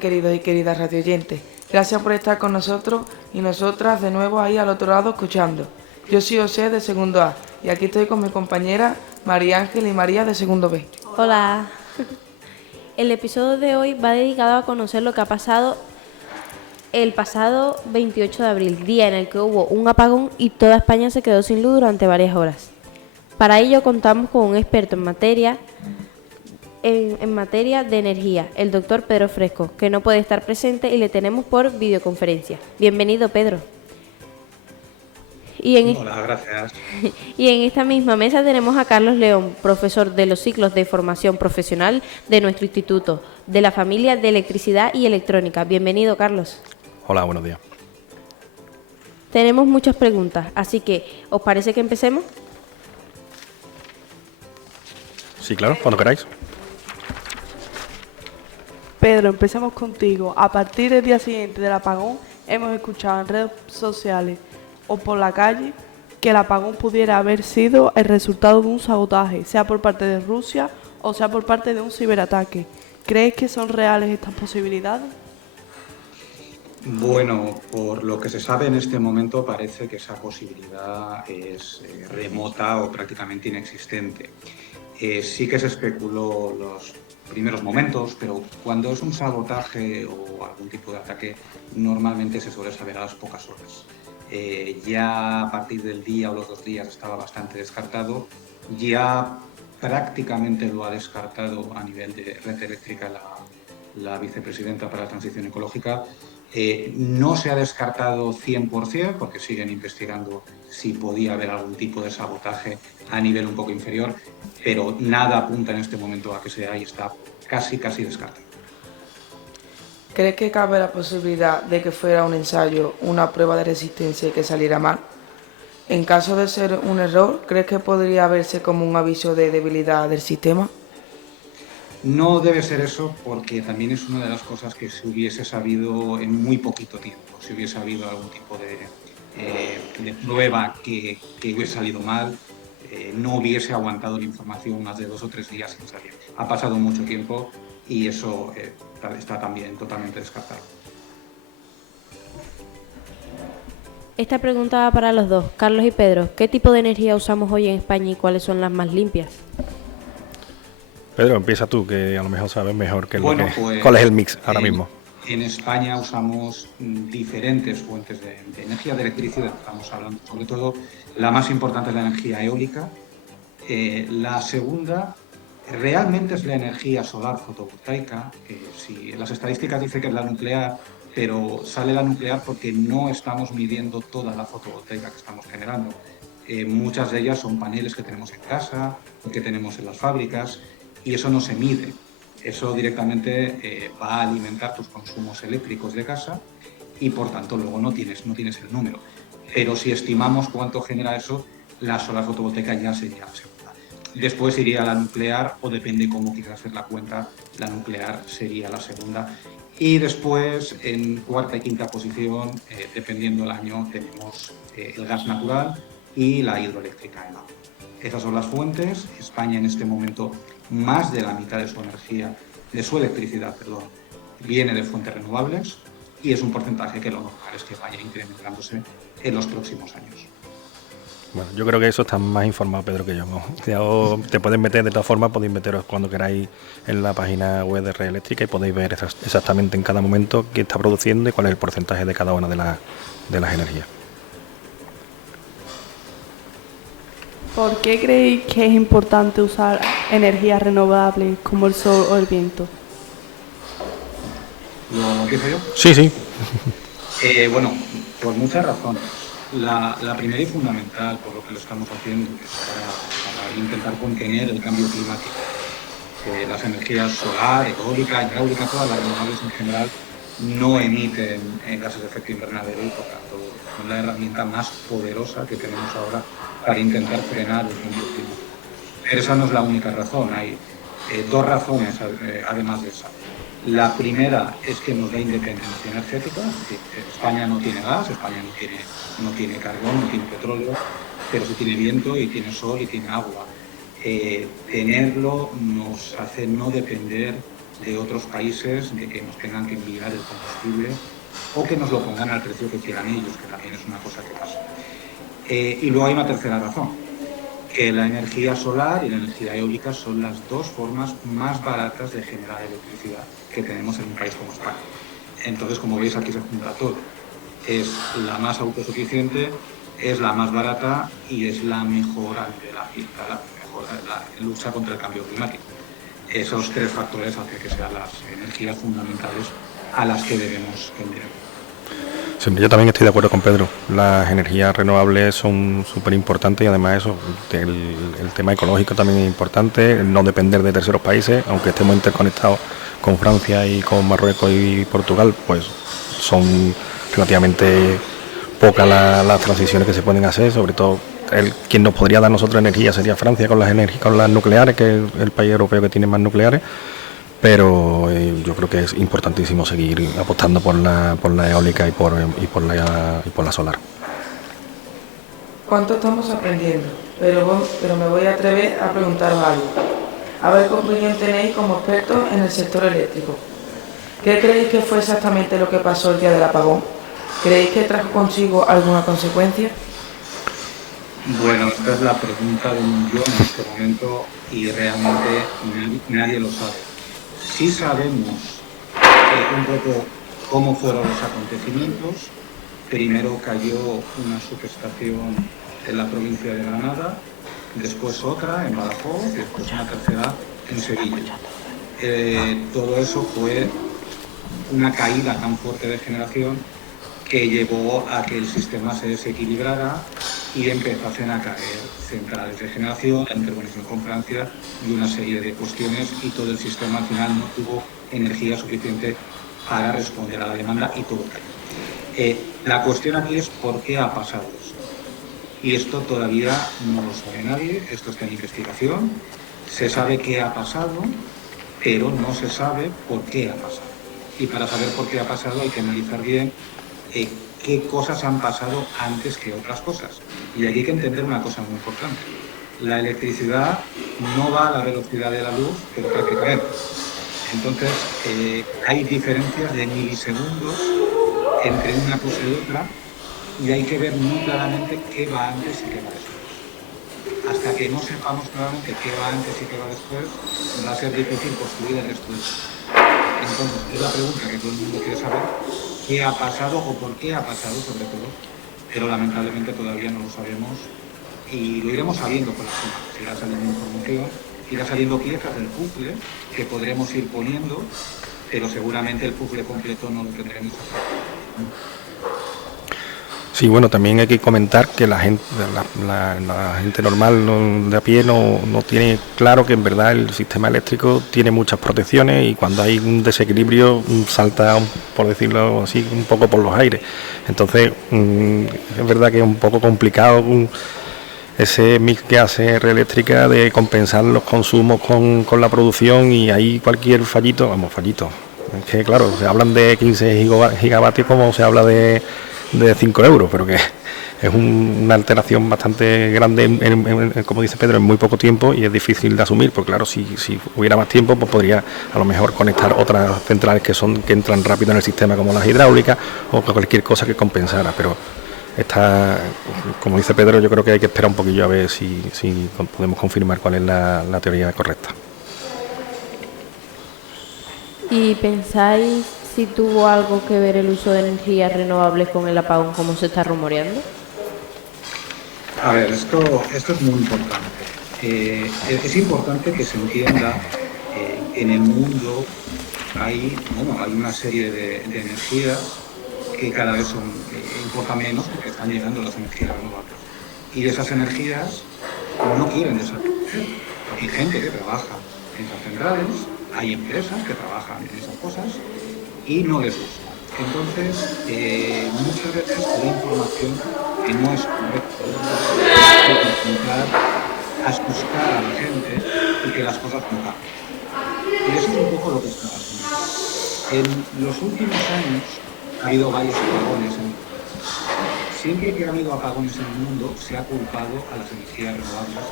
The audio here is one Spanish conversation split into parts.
queridos y queridas radioyentes. Gracias por estar con nosotros y nosotras de nuevo ahí al otro lado escuchando. Yo soy José de segundo A y aquí estoy con mi compañera María Ángel y María de segundo B. Hola. El episodio de hoy va dedicado a conocer lo que ha pasado el pasado 28 de abril, día en el que hubo un apagón y toda España se quedó sin luz durante varias horas. Para ello contamos con un experto en materia de energía, el doctor Pedro Fresco, que no puede estar presente y le tenemos por videoconferencia. Bienvenido, Pedro. Hola, gracias. Y en esta misma mesa tenemos a Carlos León, profesor de los ciclos de formación profesional de nuestro instituto, de la familia de electricidad y electrónica. Bienvenido, Carlos. Hola, buenos días. Tenemos muchas preguntas, así que, ¿os parece que empecemos? Sí, claro, cuando queráis. Pedro, empecemos contigo. A partir del día siguiente del apagón, hemos escuchado en redes sociales o por la calle que el apagón pudiera haber sido el resultado de un sabotaje, sea por parte de Rusia o sea por parte de un ciberataque. ¿Crees que son reales estas posibilidades? Bueno, por lo que se sabe en este momento parece que esa posibilidad es remota o prácticamente inexistente. Sí que se especuló los primeros momentos, pero cuando es un sabotaje o algún tipo de ataque, normalmente se suele saber a las pocas horas. Ya a partir del día o los 2 días estaba bastante descartado. Ya prácticamente lo ha descartado a nivel de red eléctrica la vicepresidenta para la transición ecológica. No se ha descartado 100% porque siguen investigando si podía haber algún tipo de sabotaje a nivel un poco inferior, pero nada apunta en este momento a que sea y está casi descartado. ¿Crees que cabe la posibilidad de que fuera un ensayo, una prueba de resistencia y que saliera mal? En caso de ser un error, ¿crees que podría verse como un aviso de debilidad del sistema? No debe ser eso porque también es una de las cosas que se hubiese sabido en muy poquito tiempo. Si hubiese habido algún tipo de prueba que hubiese salido mal, no hubiese aguantado la información más de 2 o 3 días sin salir. Ha pasado mucho tiempo y eso está también totalmente descartado. Esta pregunta va para los dos, Carlos y Pedro. ¿Qué tipo de energía usamos hoy en España y cuáles son las más limpias? Pedro, empieza tú, que a lo mejor sabes mejor Bueno, cuál es el mix ahora mismo. En España usamos diferentes fuentes de energía, de electricidad. Estamos hablando sobre todo, la más importante es la energía eólica. La segunda realmente es la energía solar fotovoltaica. Si las estadísticas dicen que es la nuclear, pero sale la nuclear porque no estamos midiendo toda la fotovoltaica que estamos generando. Muchas de ellas son paneles que tenemos en casa, que tenemos en las fábricas, y eso no se mide. Eso directamente va a alimentar tus consumos eléctricos de casa y por tanto luego no tienes el número. Pero si estimamos cuánto genera eso, la solar fotovoltaica ya sería la segunda. Después iría la nuclear o depende cómo quieras hacer la cuenta, la nuclear sería la segunda. Y después en cuarta y quinta posición, dependiendo del año, tenemos el gas natural y la hidroeléctrica en agua. Esas son las fuentes. España en este momento más de la mitad de su energía, de su electricidad, viene de fuentes renovables y es un porcentaje que lo normal es que vaya incrementándose en los próximos años. Bueno, yo creo que eso está más informado, Pedro, que yo. ¿No? Te podéis meter, de todas formas, podéis meteros cuando queráis en la página web de Red Eléctrica y podéis ver exactamente en cada momento qué está produciendo y cuál es el porcentaje de cada una de las energías. ¿Por qué creéis que es importante usar energías renovables como el sol o el viento? ¿Lo empiezo yo? Sí. Bueno, por muchas razones. La primera y fundamental, por lo que lo estamos haciendo, es para intentar contener el cambio climático. Las energías solar, eólica, hidráulica, todas las renovables en general, no emiten gases de efecto invernadero y por tanto son la herramienta más poderosa que tenemos ahora para intentar frenar el cambio climático. Pero esa no es la única razón, hay 2 razones además de esa. La primera es que nos da independencia energética, es decir, España no tiene gas, España no tiene carbón, no tiene petróleo, pero sí tiene viento y tiene sol y tiene agua. Tenerlo nos hace no depender de otros países de que nos tengan que enviar el combustible o que nos lo pongan al precio que quieran ellos, que también es una cosa que pasa. Y luego hay una tercera razón, que la energía solar y la energía eólica son las dos formas más baratas de generar electricidad que tenemos en un país como España. Entonces, como veis, aquí se junta todo. Es la más autosuficiente, es la más barata y es la mejor ante la lucha contra el cambio climático. Esos tres factores hacen que sean las energías fundamentales a las que debemos tender. Sí, yo también estoy de acuerdo con Pedro. Las energías renovables son súper importantes y además eso, el tema ecológico también es importante, el no depender de terceros países, aunque estemos interconectados con Francia y con Marruecos y Portugal, pues son relativamente pocas las transiciones que se pueden hacer, sobre todo quien nos podría dar nosotros energía sería Francia con las nucleares, que es el país europeo que tiene más nucleares. Pero yo creo que es importantísimo seguir apostando por la eólica y por la solar. ¿Cuánto estamos aprendiendo? Pero me voy a atrever a preguntaros algo. A ver qué opinión tenéis como expertos en el sector eléctrico. ¿Qué creéis que fue exactamente lo que pasó el día del apagón? ¿Creéis que trajo consigo alguna consecuencia? Bueno, esta es la pregunta de un millón en este momento y realmente nadie lo sabe. Sí sabemos un poco cómo fueron los acontecimientos. Primero cayó una subestación en la provincia de Granada, después otra en Badajoz y después una tercera en Sevilla. Todo eso fue una caída tan fuerte de generación que llevó a que el sistema se desequilibrara y empezasen a caer centrales de generación, la interconexión con Francia y una serie de cuestiones, y todo el sistema al final no tuvo energía suficiente para responder a la demanda y todo cayó. La cuestión aquí es por qué ha pasado esto. Y esto todavía no lo sabe nadie, esto está en investigación. Se sabe qué ha pasado, pero no se sabe por qué ha pasado. Y para saber por qué ha pasado hay que analizar bien qué cosas han pasado antes que otras cosas. Y aquí hay que entender una cosa muy importante. La electricidad no va a la velocidad de la luz, pero prácticamente. Entonces, hay diferencias de milisegundos entre una cosa y otra, y hay que ver muy claramente qué va antes y qué va después. Hasta que no sepamos claramente qué va antes y qué va después, va a ser difícil construir el resto de esto. Entonces, es la pregunta que todo el mundo quiere saber, qué ha pasado o por qué ha pasado sobre todo, pero lamentablemente todavía no lo sabemos y lo iremos sabiendo con las semanas. Irá saliendo información, irá saliendo piezas del puzzle que podremos ir poniendo, pero seguramente el puzzle completo no lo tendremos hasta. Sí, bueno, también hay que comentar que la gente normal de a pie no tiene claro que en verdad el sistema eléctrico tiene muchas protecciones y cuando hay un desequilibrio salta, por decirlo así, un poco por los aires. Entonces, es verdad que es un poco complicado ese mix que hace Red Eléctrica de compensar los consumos con la producción, y ahí cualquier fallito. Es que claro, se hablan de 15 gigavatios como se habla de 5 euros, pero que es una alteración bastante grande, como dice Pedro, en muy poco tiempo, y es difícil de asumir, porque claro, si hubiera más tiempo, pues podría a lo mejor conectar otras centrales que entran rápido en el sistema, como las hidráulicas, o cualquier cosa que compensara, pero como dice Pedro, yo creo que hay que esperar un poquillo a ver si podemos confirmar cuál es la teoría correcta. ¿Y pensáis si tuvo algo que ver el uso de energías renovables con el apagón, como se está rumoreando? A ver, esto es muy importante. Es importante que se entienda que en el mundo hay una serie de energías que cada vez importa menos porque están llegando las energías renovables. Y esas energías no quieren desaparecer. Hay gente que trabaja en esas centrales, hay empresas que trabajan en esas cosas y no les gusta. Entonces, muchas veces la información que no es correcta, hay que intentar asustar a la gente y que las cosas no cambien. Y eso es un poco lo que está pasando. En los últimos años ha habido varios apagones en el mundo. Siempre que ha habido apagones en el mundo se ha culpado a las energías renovables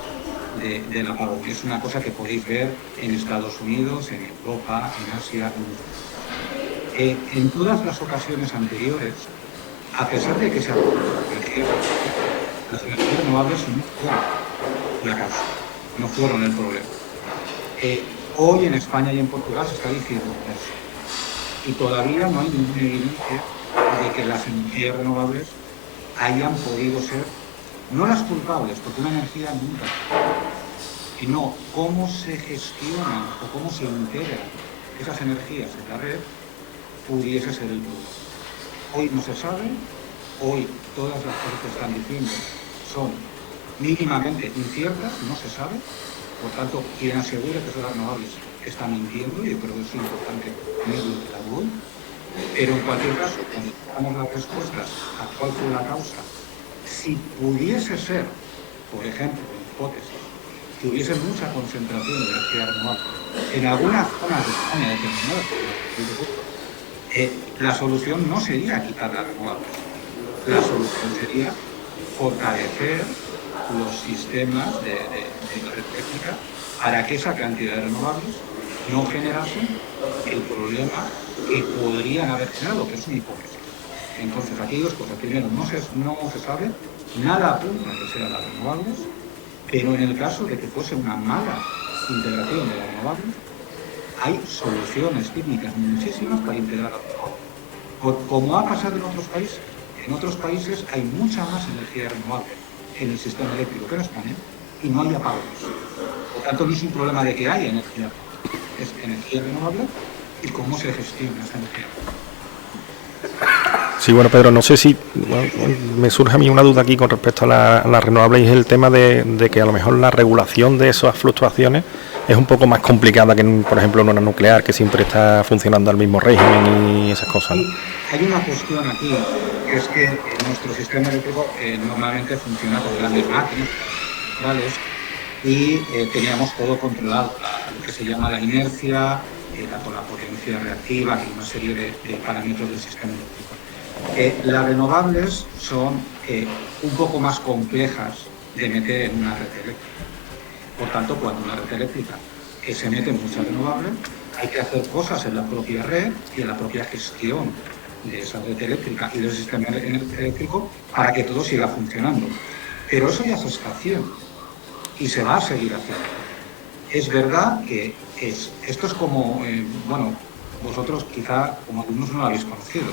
del apagón. Es una cosa que podéis ver en Estados Unidos, en Europa, en Asia. En todas las ocasiones anteriores, a pesar de que se ha las energías renovables no fueron la causa, no fueron el problema. Hoy en España y en Portugal se está diciendo eso. Y todavía no hay ninguna evidencia de que las energías renovables hayan podido ser, no las culpables, porque una energía nunca, sino cómo se gestionan o cómo se integran esas energías en la red, pudiese ser el problema. Hoy no se sabe, hoy todas las cosas que están diciendo son mínimamente inciertas, no se sabe, por tanto, quien asegure que son las renovables está mintiendo, y yo creo que es importante tenerlo claro hoy. Pero en cualquier caso, cuando tengamos las respuestas a cuál fue la causa, si pudiese ser, por ejemplo, en hipótesis, que hubiese mucha concentración de energía renovable en algunas zonas de España determinadas, la solución no sería quitar las renovables. La solución sería fortalecer los sistemas de la red eléctrica para que esa cantidad de renovables no generase el problema que podrían haber generado, que es una hipótesis. Entonces, aquí hay dos cosas. Primero, no se sabe, nada apunta a que sean las renovables, pero en el caso de que fuese una mala integración de las renovables, hay soluciones técnicas muchísimas para integrar las renovables. Como ha pasado en otros países. En otros países hay mucha más energía renovable en el sistema eléctrico que en España y no hay apagones. Por tanto, no es un problema de que haya energía renovable, es energía renovable y cómo se gestiona esa energía. Sí, bueno, Pedro, no sé si me surge a mí una duda aquí con respecto a la renovable, y es el tema de que a lo mejor la regulación de esas fluctuaciones es un poco más complicada que, por ejemplo, en una nuclear, que siempre está funcionando al mismo régimen y esas cosas, ¿no? Hay una cuestión aquí, que es que nuestro sistema eléctrico normalmente funciona con grandes máquinas, ¿vale? Y teníamos todo controlado, lo que se llama la inercia, tanto la potencia reactiva, y una serie de parámetros del sistema eléctrico. Las renovables son un poco más complejas de meter en una red eléctrica. Por tanto, cuando una red eléctrica se mete en muchas renovables, hay que hacer cosas en la propia red y en la propia gestión de esa red eléctrica y del sistema eléctrico para que todo siga funcionando. Pero eso ya se está haciendo y se va a seguir haciendo. Es verdad que esto es como, bueno, vosotros quizá como alumnos no lo habéis conocido.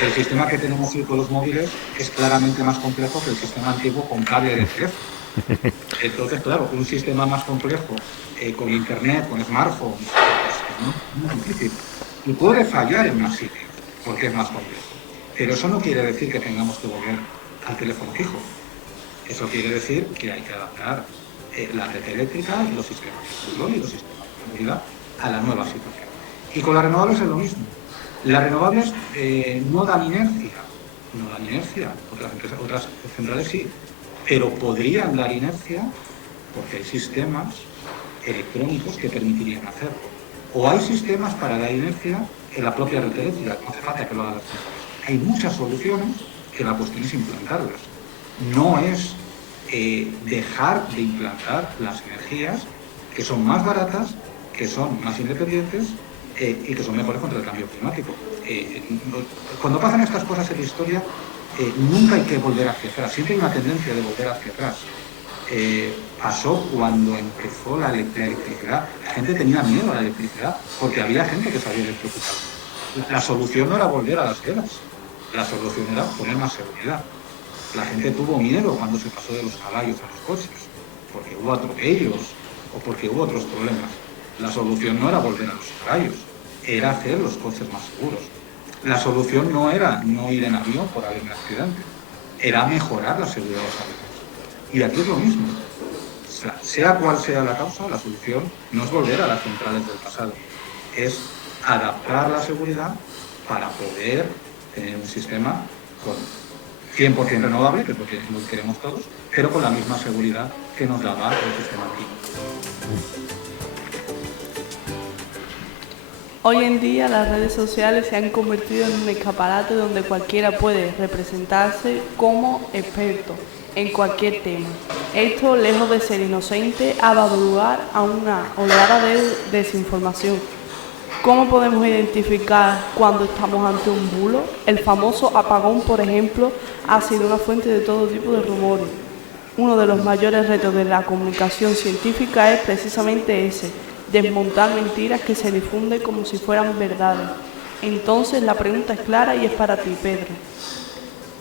El sistema que tenemos hoy con los móviles es claramente más complejo que el sistema antiguo con cable de teléfono. Entonces, claro, un sistema más complejo con internet, con smartphones, es muy difícil. Y puede fallar en más sitios, porque es más complejo. Pero eso no quiere decir que tengamos que volver al teléfono fijo. Eso quiere decir que hay que adaptar la red eléctrica y los sistemas de control y los sistemas de seguridad a la nueva situación. Y con las renovables es lo mismo. Las renovables no dan inercia, otras centrales sí, pero podrían dar inercia porque hay sistemas electrónicos que permitirían hacerlo. O hay sistemas para dar inercia en la propia red eléctrica, no hace falta que lo hagan las centrales. Hay muchas soluciones que la cuestión es implantarlas. No es dejar de implantar las energías que son más baratas, que son más independientes y que son mejores contra el cambio climático. Cuando pasan estas cosas en la historia, nunca hay que volver hacia atrás, siempre hay una tendencia de volver hacia atrás. Pasó cuando empezó la electricidad. La gente tenía miedo a la electricidad porque había gente que se había electrocutado. La solución no era volver a las velas, la solución era poner más seguridad. La gente tuvo miedo cuando se pasó de los caballos a los coches, porque hubo atropellos o porque hubo otros problemas. La solución no era volver a los caballos, era hacer los coches más seguros. La solución no era no ir en avión por haber un accidente, era mejorar la seguridad de los aviones. Y aquí es lo mismo. Sea cual sea la causa, la solución no es volver a las centrales del pasado, es adaptar la seguridad para poder tener un sistema con 100% renovable, que es lo que queremos todos, pero con la misma seguridad que nos daba el sistema antiguo. Hoy en día las redes sociales se han convertido en un escaparate donde cualquiera puede representarse como experto en cualquier tema. Esto, lejos de ser inocente, ha dado lugar a una oleada de desinformación. ¿Cómo podemos identificar cuando estamos ante un bulo? El famoso apagón, por ejemplo, ha sido una fuente de todo tipo de rumores. Uno de los mayores retos de la comunicación científica es precisamente ese, desmontar mentiras que se difunden como si fueran verdades. Entonces la pregunta es clara y es para ti, Pedro.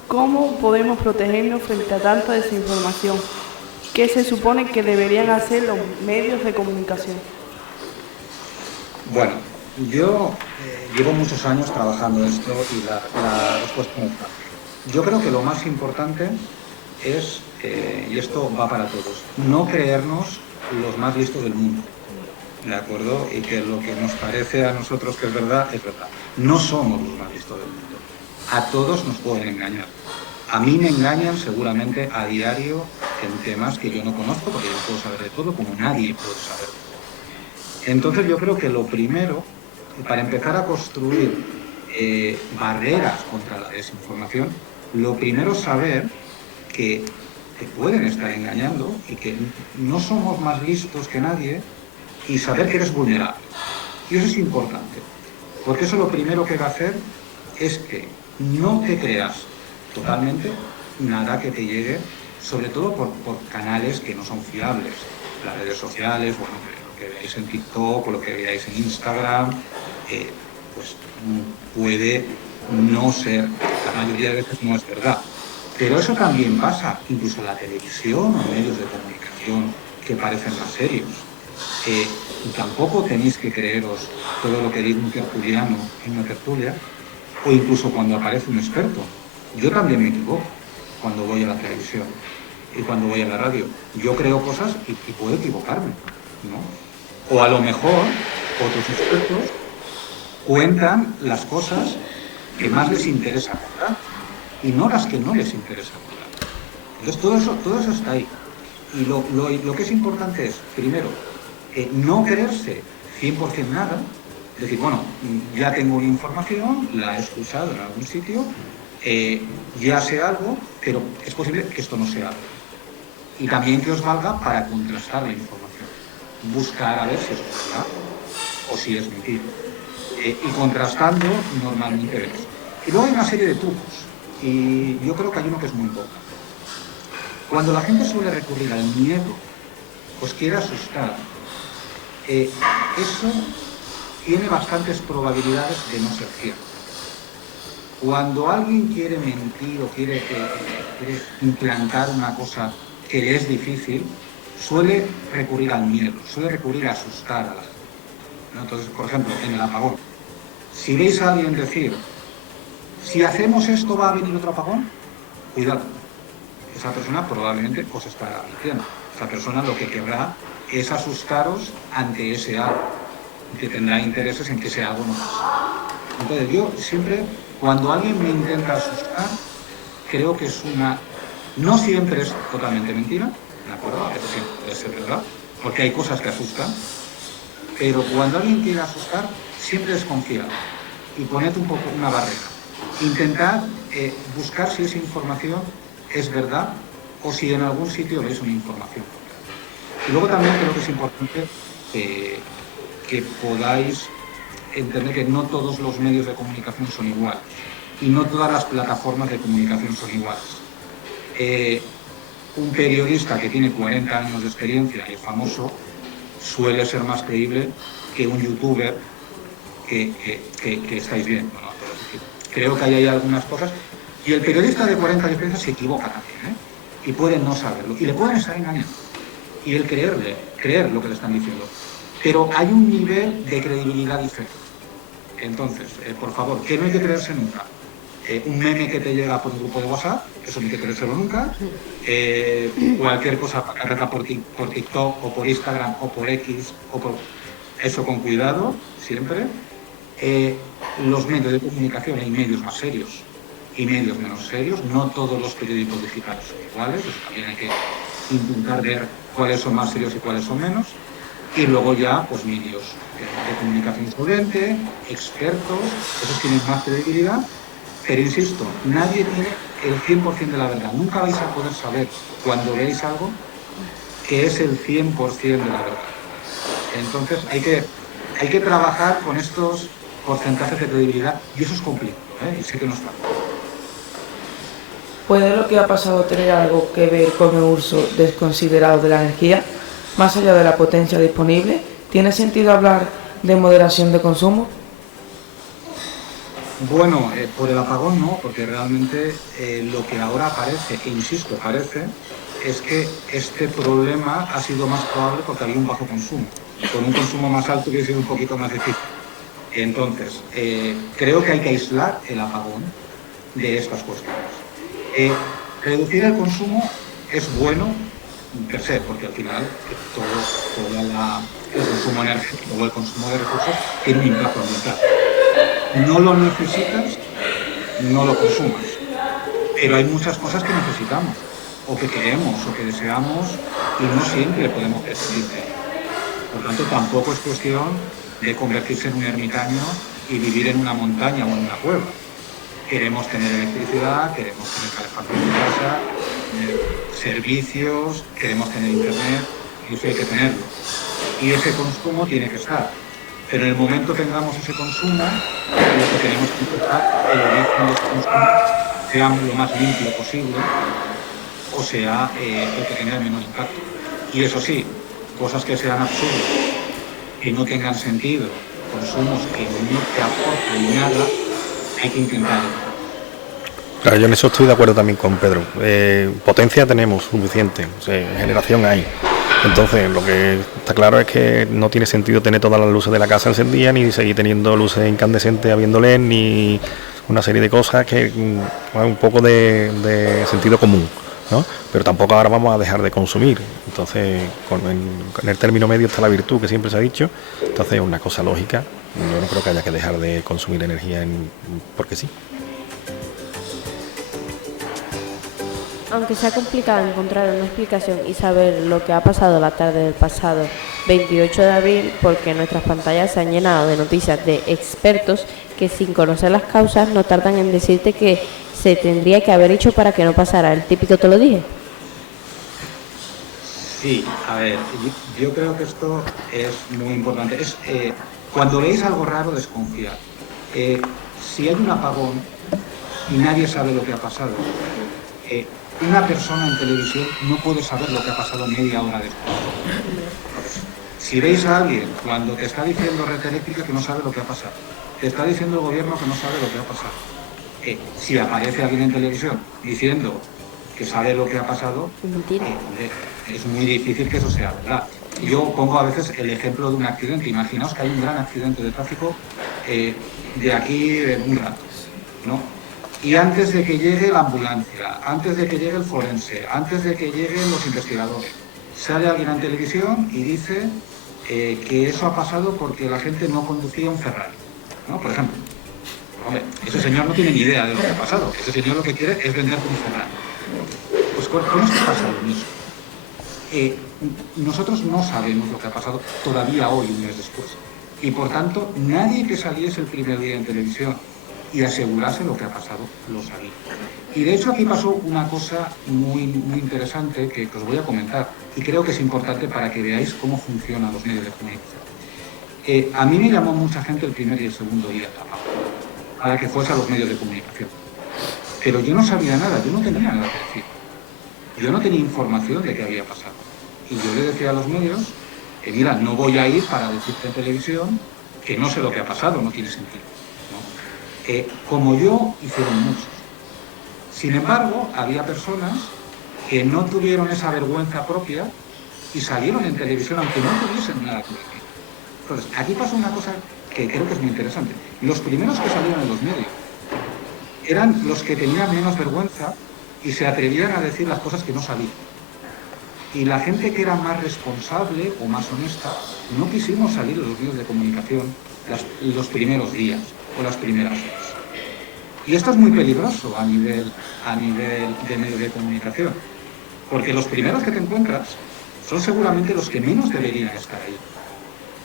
¿Cómo podemos protegernos frente a tanta desinformación? ¿Qué se supone que deberían hacer los medios de comunicación? Bueno, yo llevo muchos años trabajando esto y la respuesta es muy fácil. Yo creo que lo más importante es, y esto va para todos, no creernos los más listos del mundo, ¿de acuerdo? Y que lo que nos parece a nosotros que es verdad. No somos los más listos del mundo. A todos nos pueden engañar. A mí me engañan seguramente a diario en temas que yo no conozco, porque yo puedo saber de todo como nadie puede saber. Entonces yo creo que lo primero, para empezar a construir barreras contra la desinformación, lo primero es saber que te pueden estar engañando y que no somos más listos que nadie, y saber que eres vulnerable. Y eso es importante, porque eso lo primero que va a hacer es que no te creas totalmente nada que te llegue, sobre todo por canales que no son fiables. Las redes sociales, bueno, lo que veáis en TikTok o lo que veáis en Instagram, pues puede no ser, la mayoría de veces no es verdad. Pero eso también pasa incluso en la televisión o medios de comunicación que parecen más serios. Y tampoco tenéis que creeros todo lo que dice un tertuliano en una tertulia, o incluso cuando aparece un experto. Yo también me equivoco cuando voy a la televisión y cuando voy a la radio. Yo creo cosas y puedo equivocarme, ¿no? O a lo mejor otros expertos cuentan las cosas que más les interesa contar y no las que no les interesa contar. Entonces todo eso está ahí. Y lo que es importante es, primero, no creerse 100% nada. Es decir, bueno, ya tengo una información, la he escuchado en algún sitio, ya sé algo, pero es posible que esto no sea algo. Y también que os valga para contrastar la información. Buscar a ver si es verdad o si es mentira. Y contrastando normalmente ves. Y luego hay una serie de trucos. Y yo creo que hay uno que es muy importante. Cuando la gente suele recurrir al miedo, os quiere asustar, eso tiene bastantes probabilidades de no ser cierto. Cuando alguien quiere mentir o quiere implantar una cosa que le es difícil, suele recurrir al miedo, suele recurrir a asustar a la gente, ¿no? Entonces, por ejemplo, en el apagón, si veis a alguien decir, si hacemos esto va a venir otro apagón, cuidado. Esa persona probablemente os está mintiendo. Esa persona lo que querrá es asustaros ante ese algo, que tendrá intereses en que ese algo no pase. Entonces yo siempre, cuando alguien me intenta asustar, creo que es una... No siempre es totalmente mentira, ¿de acuerdo? Eso sí puede ser verdad, porque hay cosas que asustan, pero cuando alguien quiere asustar, siempre desconfiad y poned un poco una barrera. Intentad buscar si esa información es verdad o si en algún sitio veis una información. Y luego también creo que es importante que podáis entender que no todos los medios de comunicación son iguales y no todas las plataformas de comunicación son iguales. Un periodista que tiene 40 años de experiencia y es famoso suele ser más creíble que un youtuber que estáis viendo, ¿no? Creo que ahí hay algunas cosas. Y el periodista de 40 años de experiencia se equivoca también, y puede no saberlo. Y le pueden estar engañando. Y él creer lo que le están diciendo. Pero hay un nivel de credibilidad diferente. Entonces, por favor, que no hay que creerse nunca. Un meme que te llega por un grupo de WhatsApp, eso no hay que creérselo nunca. Cualquier cosa que reza por TikTok o por Instagram o por X, eso con cuidado, siempre. Los medios de comunicación, hay medios más serios y medios menos serios. No todos los periódicos digitales son iguales, eso también hay que intentar ver cuáles son más serios y cuáles son menos. Y luego ya, pues medios de comunicación solvente, expertos, esos tienen más credibilidad. Pero insisto, nadie tiene el 100% de la verdad. Nunca vais a poder saber cuando veáis algo que es el 100% de la verdad. Entonces hay que trabajar con estos porcentajes de credibilidad y eso es complicado, ¿eh? Y sé que no es fácil. ¿Puede lo que ha pasado tener algo que ver con el uso desconsiderado de la energía, más allá de la potencia disponible? ¿Tiene sentido hablar de moderación de consumo? Bueno, por el apagón no, porque realmente lo que ahora parece, e insisto, parece, es que este problema ha sido más probable porque había un bajo consumo. Con un consumo más alto hubiese sido un poquito más difícil. Entonces, creo que hay que aislar el apagón de estas cuestiones. Reducir el consumo es bueno per se, porque al final todo el consumo energético o el consumo de recursos tiene un impacto ambiental. No lo necesitas, no lo consumas. Pero hay muchas cosas que necesitamos, o que queremos, o que deseamos, y no siempre podemos prescindir de ello. Por tanto, tampoco es cuestión de convertirse en un ermitaño y vivir en una montaña o en una cueva. Queremos tener electricidad, queremos tener calefacción en casa, tener servicios, queremos tener internet, y eso hay que tenerlo. Y ese consumo tiene que estar. Pero en el momento que tengamos ese consumo, lo que tenemos que intentar el origen de ese consumo sea lo más limpio posible o sea el que tenga el menor impacto. Y eso sí, cosas que sean absurdas, que no tengan sentido, consumos que no te aporten nada, hay que intentarlo. Claro, yo en eso estoy de acuerdo también con Pedro. Potencia tenemos suficiente, o sea, generación hay. Entonces, lo que está claro es que no tiene sentido tener todas las luces de la casa encendidas, ni seguir teniendo luces incandescentes habiendo LED, ni una serie de cosas que un poco de sentido común, ¿no? Pero tampoco ahora vamos a dejar de consumir. Entonces, en el término medio está la virtud, que siempre se ha dicho. Entonces, es una cosa lógica. Yo no creo que haya que dejar de consumir energía porque sí. Aunque sea complicado encontrar una explicación y saber lo que ha pasado la tarde del pasado 28 de abril, porque nuestras pantallas se han llenado de noticias de expertos que sin conocer las causas no tardan en decirte que se tendría que haber hecho para que no pasara. El típico te lo dije. Sí, a ver, yo creo que esto es muy importante. Cuando veis algo raro, desconfiad. Si hay un apagón y nadie sabe lo que ha pasado, una persona en televisión no puede saber lo que ha pasado media hora después. Si veis a alguien cuando te está diciendo Red Eléctrica que no sabe lo que ha pasado, te está diciendo el gobierno que no sabe lo que ha pasado, si aparece alguien en televisión diciendo que sabe lo que ha pasado, es muy difícil que eso sea verdad. Yo pongo a veces el ejemplo de un accidente. Imaginaos que hay un gran accidente de tráfico de aquí en un rato, ¿no? Y antes de que llegue la ambulancia, antes de que llegue el forense, antes de que lleguen los investigadores, sale alguien en televisión y dice que eso ha pasado porque la gente no conducía un Ferrari, ¿no? Por ejemplo. Hombre, ese señor no tiene ni idea de lo que ha pasado. Ese señor lo que quiere es vender un Ferrari. Pues con esto pasa lo mismo. Nosotros no sabemos lo que ha pasado todavía hoy, un mes después. Y por tanto, nadie que saliese el primer día en televisión y asegurarse lo que ha pasado, lo sabía. Y de hecho aquí pasó una cosa muy, muy interesante que os voy a comentar y creo que es importante para que veáis cómo funcionan los medios de comunicación. A mí me llamó mucha gente el primer y el segundo día para que fuese a los medios de comunicación. Pero yo no sabía nada, yo no tenía nada que decir. Yo no tenía información de qué había pasado. Y yo le decía a los medios que, mira, no voy a ir para decirte en televisión que no sé lo que ha pasado, no tiene sentido, ¿no? Como yo, hicieron muchos. Sin embargo, había personas que no tuvieron esa vergüenza propia y salieron en televisión aunque no tuviesen nada que decir. Entonces, aquí pasa una cosa que creo que es muy interesante. Los primeros que salieron en los medios eran los que tenían menos vergüenza y se atrevían a decir las cosas que no sabían. Y la gente que era más responsable o más honesta, no quisimos salir en los medios de comunicación los primeros días o las primeras horas. Y esto es muy peligroso a nivel de medios de comunicación, porque los primeros que te encuentras son seguramente los que menos deberían estar ahí,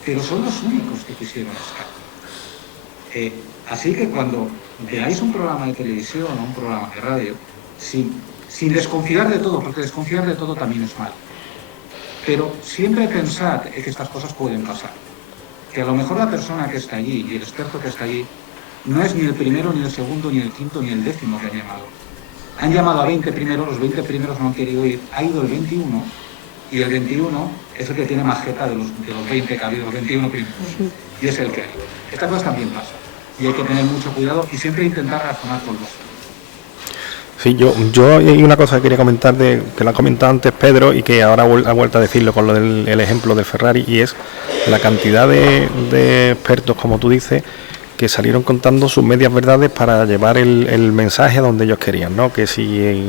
pero son los únicos que quisieron estar. Así que cuando veáis un programa de televisión o un programa de radio, sin desconfiar de todo, porque desconfiar de todo también es malo, Pero siempre pensad que estas cosas pueden pasar. Que a lo mejor la persona que está allí y el experto que está allí no es ni el primero, ni el segundo, ni el quinto, ni el décimo que han llamado. Han llamado a 20 primeros, los 20 primeros no han querido ir, ha ido el 21 y el 21 es el que tiene más jeta de los 20 que ha habido, los 21 primeros. Y es el que ha ido. Estas cosas también pasan y hay que tener mucho cuidado y siempre intentar razonar con los. Sí, yo hay una cosa que quería comentar, que lo ha comentado antes Pedro y que ahora ha vuelto a decirlo con lo del el ejemplo del Ferrari, y es la cantidad de expertos, como tú dices, que salieron contando sus medias verdades para llevar el mensaje a donde ellos querían, ¿no? Que si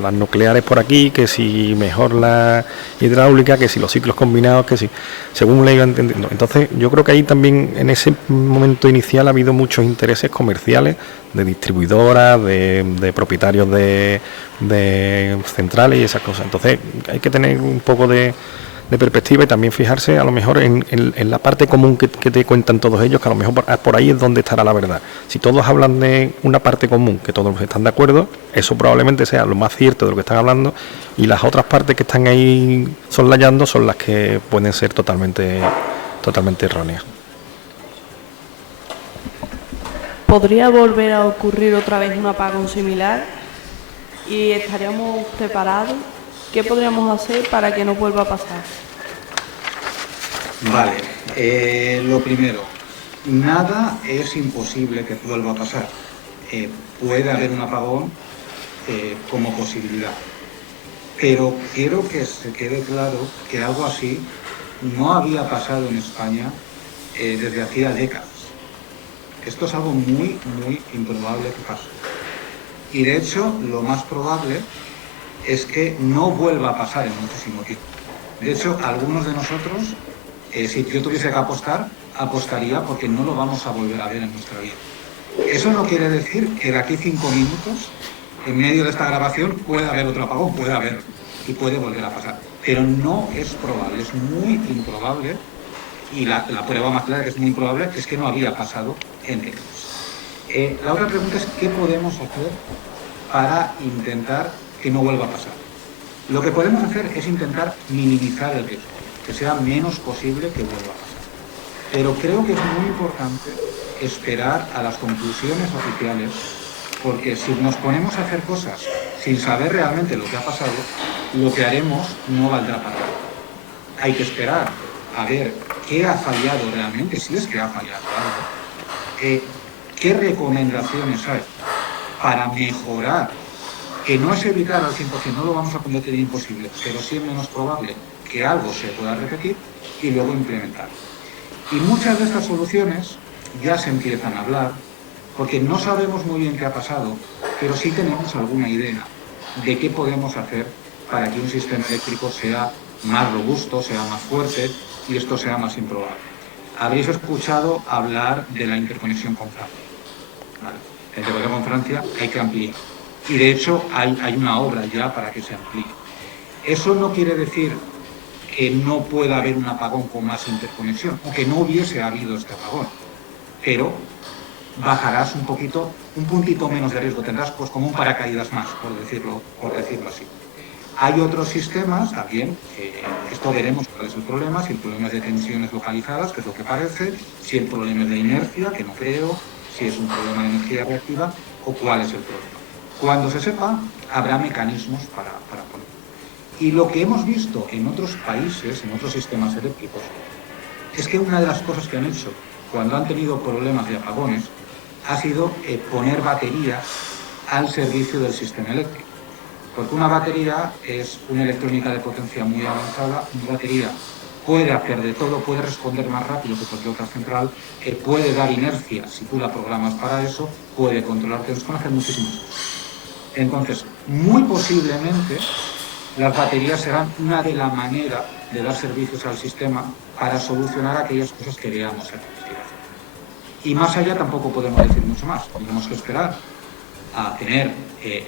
las nucleares por aquí, que si mejor la hidráulica, que si los ciclos combinados, que si, según le iba entendiendo. Entonces, yo creo que ahí también, en ese momento inicial, ha habido muchos intereses comerciales de distribuidoras, de propietarios de centrales y esas cosas. Entonces, hay que tener un poco de perspectiva y también fijarse a lo mejor en la parte común que te cuentan todos ellos, que a lo mejor por ahí es donde estará la verdad. Si todos hablan de una parte común, que todos están de acuerdo, eso probablemente sea lo más cierto de lo que están hablando, y las otras partes que están ahí soslayando son las que pueden ser totalmente erróneas. ¿Podría volver a ocurrir otra vez un apagón similar y estaríamos preparados? ¿Qué podríamos hacer para que no vuelva a pasar? Vale, lo primero, nada es imposible que vuelva a pasar. Puede haber un apagón como posibilidad, pero quiero que se quede claro que algo así no había pasado en España desde hacía décadas. Esto es algo muy, muy improbable que pase. Y de hecho, lo más probable es que no vuelva a pasar en muchísimo tiempo. De hecho, algunos de nosotros, si yo tuviese que apostar, apostaría porque no lo vamos a volver a ver en nuestra vida. Eso no quiere decir que de aquí 5 minutos, en medio de esta grabación, pueda haber otro apagón, puede haber y puede volver a pasar. Pero no es probable, es muy improbable, y la prueba más clara que es muy improbable es que no había pasado en décadas. La otra pregunta es ¿qué podemos hacer para intentar que no vuelva a pasar? Lo que podemos hacer es intentar minimizar el riesgo, que sea menos posible que vuelva a pasar. Pero creo que es muy importante esperar a las conclusiones oficiales, porque si nos ponemos a hacer cosas sin saber realmente lo que ha pasado, lo que haremos no valdrá para nada. Hay que esperar a ver qué ha fallado realmente, si es que ha fallado algo, qué recomendaciones hay para mejorar, que no es evitar al 100%, no lo vamos a convertir en imposible, pero sí es menos probable que algo se pueda repetir y luego implementar. Y muchas de estas soluciones ya se empiezan a hablar, porque no sabemos muy bien qué ha pasado, pero sí tenemos alguna idea de qué podemos hacer para que un sistema eléctrico sea más robusto, sea más fuerte y esto sea más improbable. Habréis escuchado hablar de la interconexión con Francia. ¿Vale? La interconexión con Francia hay que ampliar. Y de hecho hay una obra ya para que se amplíe. Eso no quiere decir que no pueda haber un apagón con más interconexión, o que no hubiese habido este apagón, pero bajarás un puntito menos de riesgo, tendrás pues como un paracaídas más, por decirlo así. Hay otros sistemas también, esto veremos cuál es el problema, si el problema es de tensiones localizadas, que es lo que parece, si el problema es de inercia, que no creo, si es un problema de energía reactiva, o cuál es el problema. Cuando se sepa, habrá mecanismos para ponerlo. Y lo que hemos visto en otros países, en otros sistemas eléctricos, es que una de las cosas que han hecho cuando han tenido problemas de apagones ha sido poner baterías al servicio del sistema eléctrico. Porque una batería es una electrónica de potencia muy avanzada, una batería puede hacer de todo, puede responder más rápido que cualquier otra central, puede dar inercia si tú la programas para eso, puede controlar tensiones, puede hacer muchísimas cosas. Entonces, muy posiblemente las baterías serán una de las maneras de dar servicios al sistema para solucionar aquellas cosas que veamos en la investigación. Y más allá tampoco podemos decir mucho más, tendremos que esperar a tener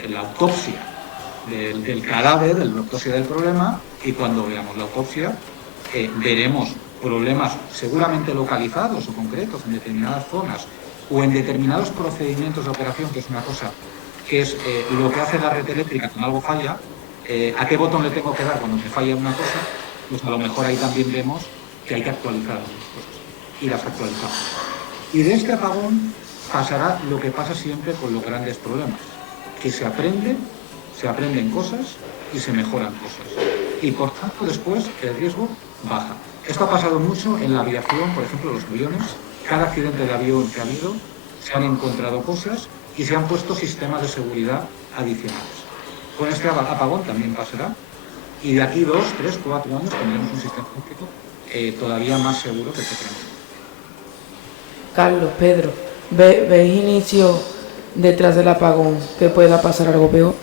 la autopsia del cadáver, la autopsia del problema, y cuando veamos la autopsia veremos problemas seguramente localizados o concretos en determinadas zonas o en determinados procedimientos de operación, que es una cosa que es lo que hace la red eléctrica cuando algo falla, a qué botón le tengo que dar cuando me falla una cosa, pues a lo mejor ahí también vemos que hay que actualizar algunas cosas y las actualizamos. Y de este apagón pasará lo que pasa siempre con los grandes problemas, que se aprenden cosas y se mejoran cosas. Y por tanto después el riesgo baja. Esto ha pasado mucho en la aviación, por ejemplo, los aviones. Cada accidente de avión que ha habido se han encontrado cosas y se han puesto sistemas de seguridad adicionales. Con este apagón también pasará y de aquí 2, 3, 4 años tendremos un sistema eléctrico todavía más seguro que el que tenemos. Carlos, Pedro, ¿veis inicio detrás del apagón que pueda pasar algo peor?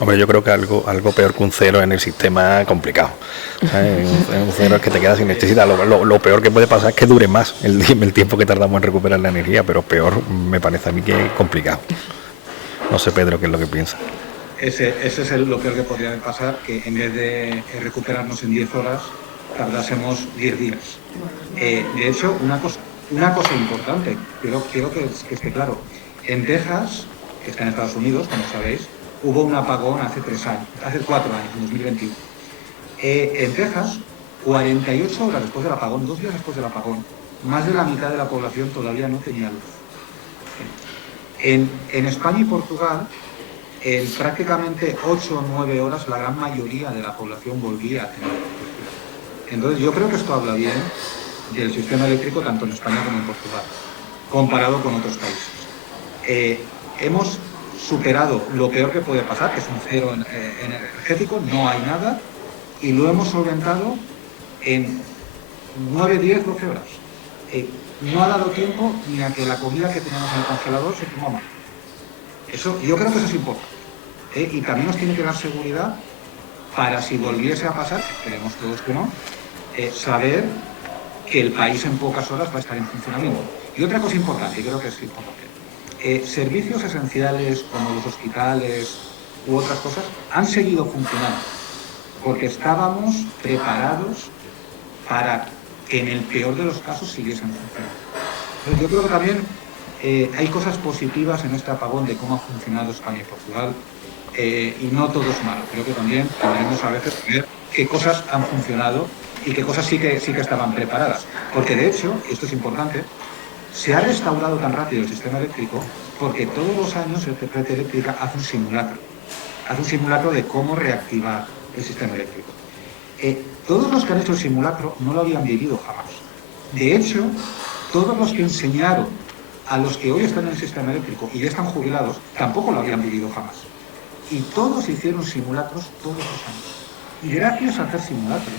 Hombre, yo creo que algo peor que un cero en el sistema complicado. ¿Sabes? Un cero es que te quedas sin electricidad. Lo peor que puede pasar es que dure más el tiempo que tardamos en recuperar la energía, pero peor me parece a mí que es complicado. No sé, Pedro, qué es lo que piensa. Ese es lo peor que podría pasar, que en vez de recuperarnos en 10 horas, tardásemos 10 días. De hecho, una cosa importante, quiero que esté claro. En Texas, que está en Estados Unidos, como sabéis, hubo un apagón hace 4 años, en 2021. En Texas, 48 horas después del apagón, 2 días después del apagón, más de la mitad de la población todavía no tenía luz. En España y Portugal, en prácticamente 8 o 9 horas, la gran mayoría de la población volvía a tener electricidad. Entonces, yo creo que esto habla bien del sistema eléctrico tanto en España como en Portugal, comparado con otros países. Hemos superado lo peor que puede pasar, que es un cero energético, no hay nada, y lo hemos solventado en 9, 10, 12 horas. No ha dado tiempo ni a que la comida que teníamos en el congelador se tomó mal. Yo creo que eso es importante. Y también nos tiene que dar seguridad para, si volviese a pasar, esperemos todos que no, saber que el país en pocas horas va a estar en funcionamiento. Y otra cosa importante, y creo que es importante, servicios esenciales como los hospitales u otras cosas han seguido funcionando porque estábamos preparados para que en el peor de los casos siguiesen funcionando. Entonces, yo creo que también hay cosas positivas en este apagón de cómo ha funcionado España y Portugal, y no todo es malo. Creo que también tendremos a veces que ver qué cosas han funcionado y qué cosas sí que estaban preparadas. Porque de hecho, y esto es importante, se ha restaurado tan rápido el sistema eléctrico porque todos los años Red Eléctrica hace un simulacro de cómo reactivar el sistema eléctrico. Todos los que han hecho el simulacro no lo habían vivido jamás. De hecho, todos los que enseñaron a los que hoy están en el sistema eléctrico y ya están jubilados, tampoco lo habían vivido jamás. Y todos hicieron simulacros todos los años. Y gracias a hacer simulacros,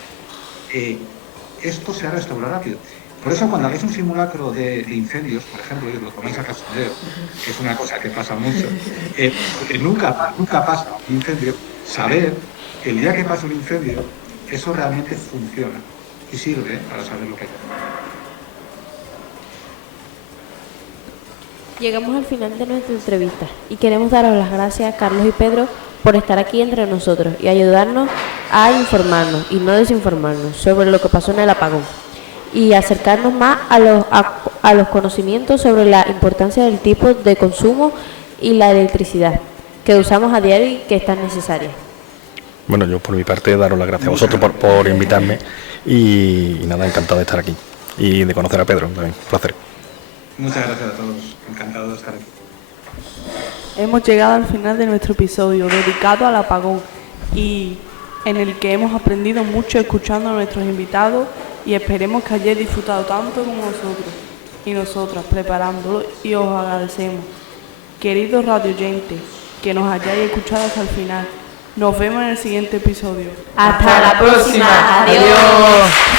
esto se ha restaurado rápido. Por eso cuando hagáis un simulacro de incendios, por ejemplo, y lo tomáis a cachondeo, que es una cosa que pasa mucho, porque nunca pasa un incendio, saber que el día que pasa un incendio, eso realmente funciona y sirve para saber lo que hay que hacer. Llegamos al final de nuestra entrevista y queremos daros las gracias, Carlos y Pedro, por estar aquí entre nosotros y ayudarnos a informarnos y no desinformarnos sobre lo que pasó en el apagón y acercarnos más a los conocimientos sobre la importancia del tipo de consumo y la electricidad que usamos a diario y que es tan necesaria. Bueno, yo por mi parte daros las gracias a vosotros por invitarme y nada, encantado de estar aquí y de conocer a Pedro también, un placer. Muchas gracias a todos, encantado de estar aquí. Hemos llegado al final de nuestro episodio dedicado al apagón y en el que hemos aprendido mucho escuchando a nuestros invitados y esperemos que hayáis disfrutado tanto como nosotros y nosotras preparándolo y os agradecemos. Queridos radioyentes, que nos hayáis escuchado hasta el final. Nos vemos en el siguiente episodio. Hasta la próxima. Adiós.